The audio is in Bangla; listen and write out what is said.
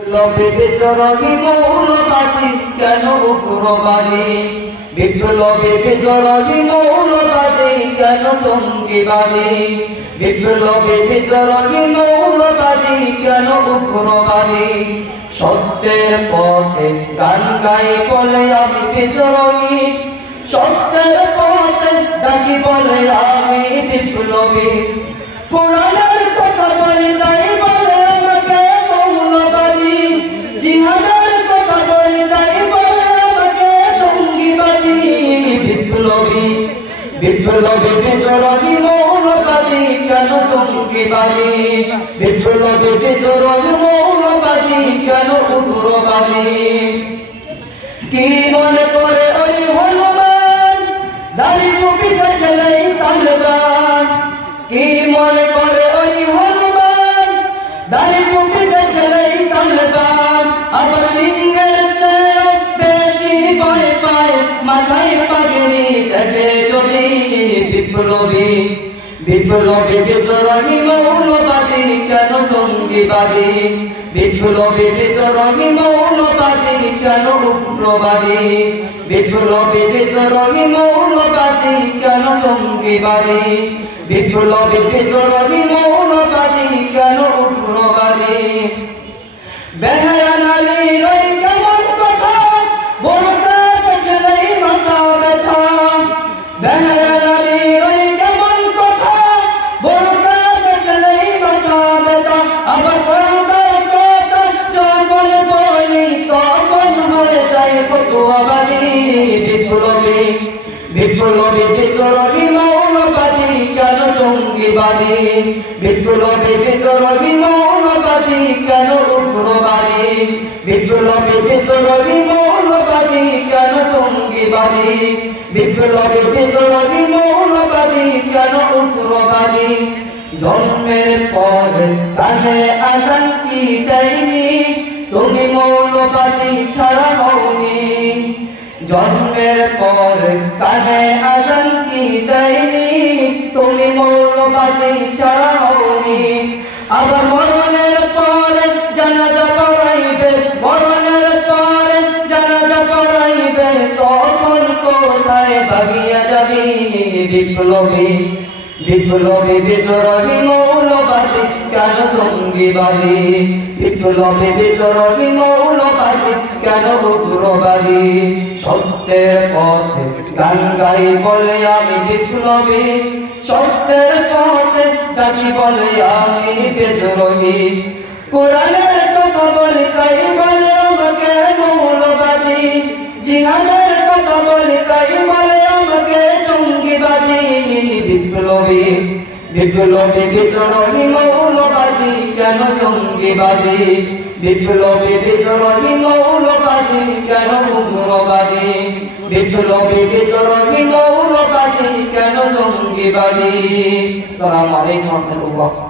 বিপ্লবী মৌলবাদী কেন উগ্রবাদী, বিপ্লবী মৌলবাদী কেন জঙ্গিবাদী, বিপ্লবী মৌলবাদী কেন উগ্রবাদী। সত্যের পথে গান গাই বলে আমি বিদ্রোহী, সত্যের পথে ডাকি বলে আমি বিপ্লবী। কোরআনের কথা বলি তাই বলে আমাকে মৌলবাদী, জিহাদের কথা বলি তাই বলে আমাকে জঙ্গিবাদী। বিপ্লবী বিদ্রোহী মৌলবাদী কেন জঙ্গিবাদী, বিপ্লবী মৌলবাদী কেন উগ্রবাদী। কি মনে করে ওই হনুমান দাড়ি টুপি দেখলেই তালেবান, কি মনে করে ওই হনুমান দাড়ি টুপি দেখলেই তালেবান। আবার সিংহের চেয়ে বেশি ভয় পায় মাথায় পাগড়ি দেখে যদি। বিপ্লবী বিদ্রোহী মৌলবাদী কেন জঙ্গিবাদী, বিপ্লবী মৌলবাদী কেন উগ্রবাদী, বিপ্লবী মৌলবাদী কেন জঙ্গিবাদী, বিপ্লবী মৌলবাদী কেন উগ্রবাদী। বেহায়া নারীর ওই কেমন কথা বলতে দেখলেই মাথা ব্যথা, বেহায়া নারীর ওই কেমন কথা বলতে দেখলেই মাথা ব্যথা। আবার বলবার কথা যখন বলি তখন হয়ে যায় ফতুয়াবাদী। বিপ্লবী মৌলবাদী কেন জঙ্গিবাদী, বিপ্লবী মৌলবাদী কেন উগ্রবাদী, বিপ্লবী মৌলবাদী কেন জঙ্গিবাদী, বিপ্লবী মৌলবাদী কেন উগ্রবাদী। জন্মের পর কানে আজান কি দেয়নি, তুমি মৌলবাদী ছাড়া হওনি। জন্মের পর কানে আজান কি দেয়নি, তুমি মৌলবাদী ছাড়া হওনি। আবার মরণের পরে জানাজা পড়াইবে, মরণের পরে জানাজা পড়াইবে, তখন কোথায় ভাগিয়া যাবি। বিপ্লবী বিদ্রোহী মৌলবাদী কেন জঙ্গিবাদী, বিপ্লবী মৌলবাদী কেন উগ্রবাদী। সত্যের পথে গান গাই বলে আমি বিপ্লবী, সত্যের পথে ডাকি বলে আমি বিদ্রোহী। কোরআনের কথা বলি তাই বলে আমাকে মৌলবাদী, জিহাদের কথা বলি তাই বলে আমাকে জঙ্গিবাদী। বিপ্লবী বিদ্রোহী মৌলবাদী কেন জঙ্গিবাদী, বিপ্লবী মৌলবাদী কেন উগ্রবাদী, বিপ্লবী মৌলবাদী কেন জঙ্গিবাদী। আসসালামু আলাইকুম ওয়া রাহমাতুল্লাহ।